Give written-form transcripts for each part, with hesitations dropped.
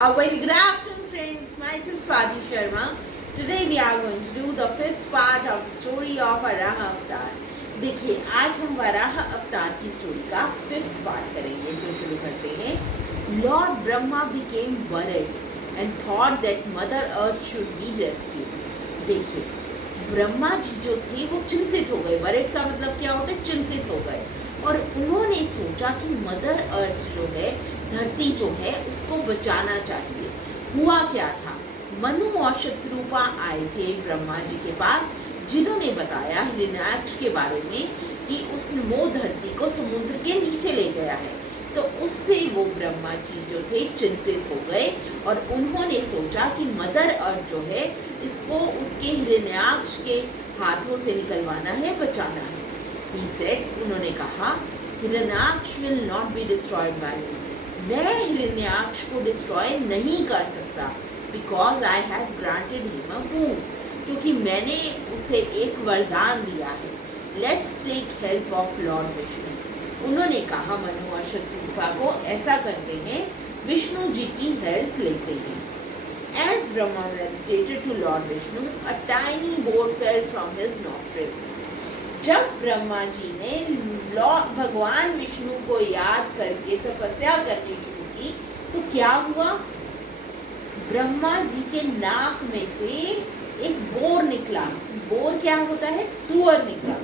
A very good afternoon, friends. Myself Swati Sharma. Today we are going to do the fifth part of the story of Varaha Avatar. देखिए आज हम वराह अवतार की story का fifth part करेंगे जो शुरू करते हैं। Lord Brahma became worried and thought that Mother Earth should be rescued. देखिए ब्रह्मा जी जो थे वो चिंतित हो गए। वर्रिड का मतलब क्या होता है? चिंतित हो गए और उन्होंने सोचा कि मदर अर्थ जो है, धरती जो है, उसको बचाना चाहिए। हुआ क्या था? मनु और शत्रुपा आए थे ब्रह्मा जी के पास, जिन्होंने बताया हिरण्याक्ष के बारे में कि वो धरती को समुद्र के नीचे ले गया है। तो उससे वो ब्रह्मा जी जो थे चिंतित हो गए और उन्होंने सोचा कि मदर अर्थ जो है, इसको उसके हिरण्याक्ष के हाथों से निकलवाना है, बचाना है। He said, उन्होंने कहा, Hiranyaksha will not be destroyed by me. मैं हिरण्याक्ष को डिस्ट्रॉय नहीं कर सकता because I have granted him a boon. क्योंकि मैंने उसे एक वरदान दिया है। Let's take help of Lord Vishnu. उन्होंने कहा मनु और शत्रुपा को, ऐसा करते हैं, विष्णु जी की हेल्प लेते हैं। As Brahma meditated to Lord Vishnu, a tiny boar fell from his nostrils. जब ब्रह्मा जी ने भगवान विष्णु को याद करके तपस्या करनी शुरू की तो क्या हुआ? ब्रह्मा जी के नाक में से एक बोर निकला। बोर क्या होता है? सुअर निकला।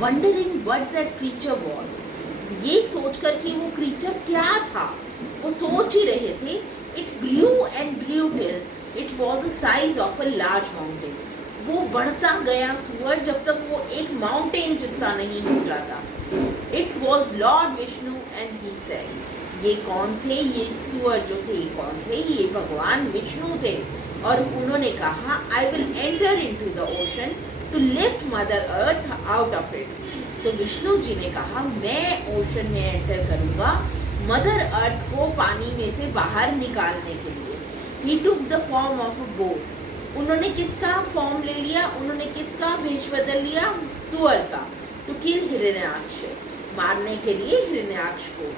Wondering what that creature was, ये सोचकर कि वो क्रीचर क्या था, वो सोच ही रहे थे। It grew and Guru till it was the size of a large mountain. वो बढ़ता गया सुअर जब तक वो एक माउंटेन जितना नहीं हो जाता। It was Lord Vishnu and he said, ये कौन थे? ये सुअर जो थे कौन थे? ये भगवान विष्णु थे और उन्होंने कहा, I will enter into the ocean to lift mother earth out of it. तो विष्णु जी ने कहा, मैं ओशन में एंटर करूंगा मदर अर्थ को पानी में से बाहर निकालने के लिए। He took the form of a boar. उन्होंने किसका फॉर्म ले लिया? उन्होंने किसका वेश बदल लिया? सुअर का। टू किल हिरण्याक्ष, मारने के लिए हिरण्याक्ष को।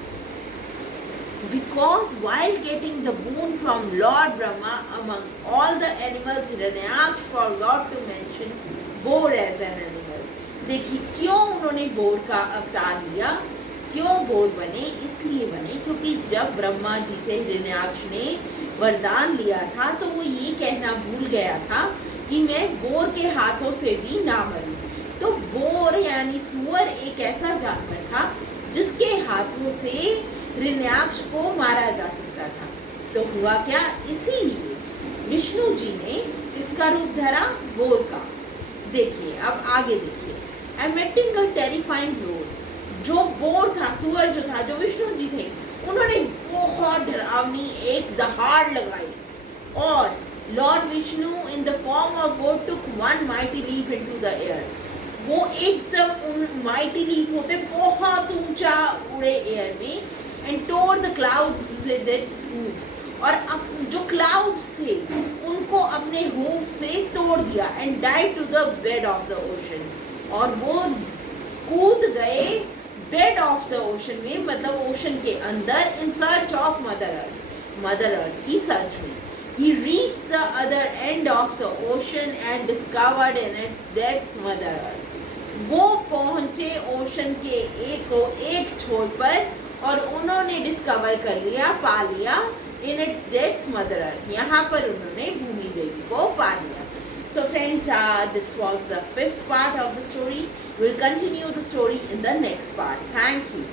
Because while getting the boon from Lord Brahma among all the animals, Hiranyaksha forgot to mention boar as an animal. देखिए क्यों उन्होंने बोर का अवतार लिया, क्यों बोर बने? इसलिए बने क्योंकि जब ब्रह्मा जी से हिरण्याक्ष ने वरदान लिया था तो वो ये कहना भूल गया था कि मैं बोर के हाथों से भी ना मरूं। तो बोर यानी सुअर एक ऐसा जानवर था जिसके हाथों से हिरण्याक्ष को मारा जा सकता था। तो हुआ क्या? इसीलिए विष्णु जी ने इसका रूप धरा बोर का। देखिए अब आगे देखिए। एमिटिंग अ टेरिफाइंग रोर, जो बोर था, सुअर जो था, जो विष्णु जी थे, उन्होंने बहुत डरावनी एक दहाड़ लगाई और lord Vishnu in the form of boar took one mighty leap into the air. वो एकदम माइटी लीप होते, बहुत ऊंचा उड़े एयर में, and tour the clouds with its hooves, और जो क्लाउड्स थे उनको अपने हूव से तोड़ दिया, and dive to the bed of the ocean, और वो कूद गए बेड ऑफ द ओशन में, मतलब ओशन के अंदर, in search of mother earth की सर्च में। He reached the other end of the ocean and discovered in its depths Mother Earth. वो पहुंचे ओशन के एक छोर पर और उन्होंने डिस्कवर कर लिया, पा लिया, in its depths mother earth, यहाँ पर उन्होंने भूमि देवी को पा लिया। So friends, this was the fifth part of the story. We'll continue the story in the next part. Thank you.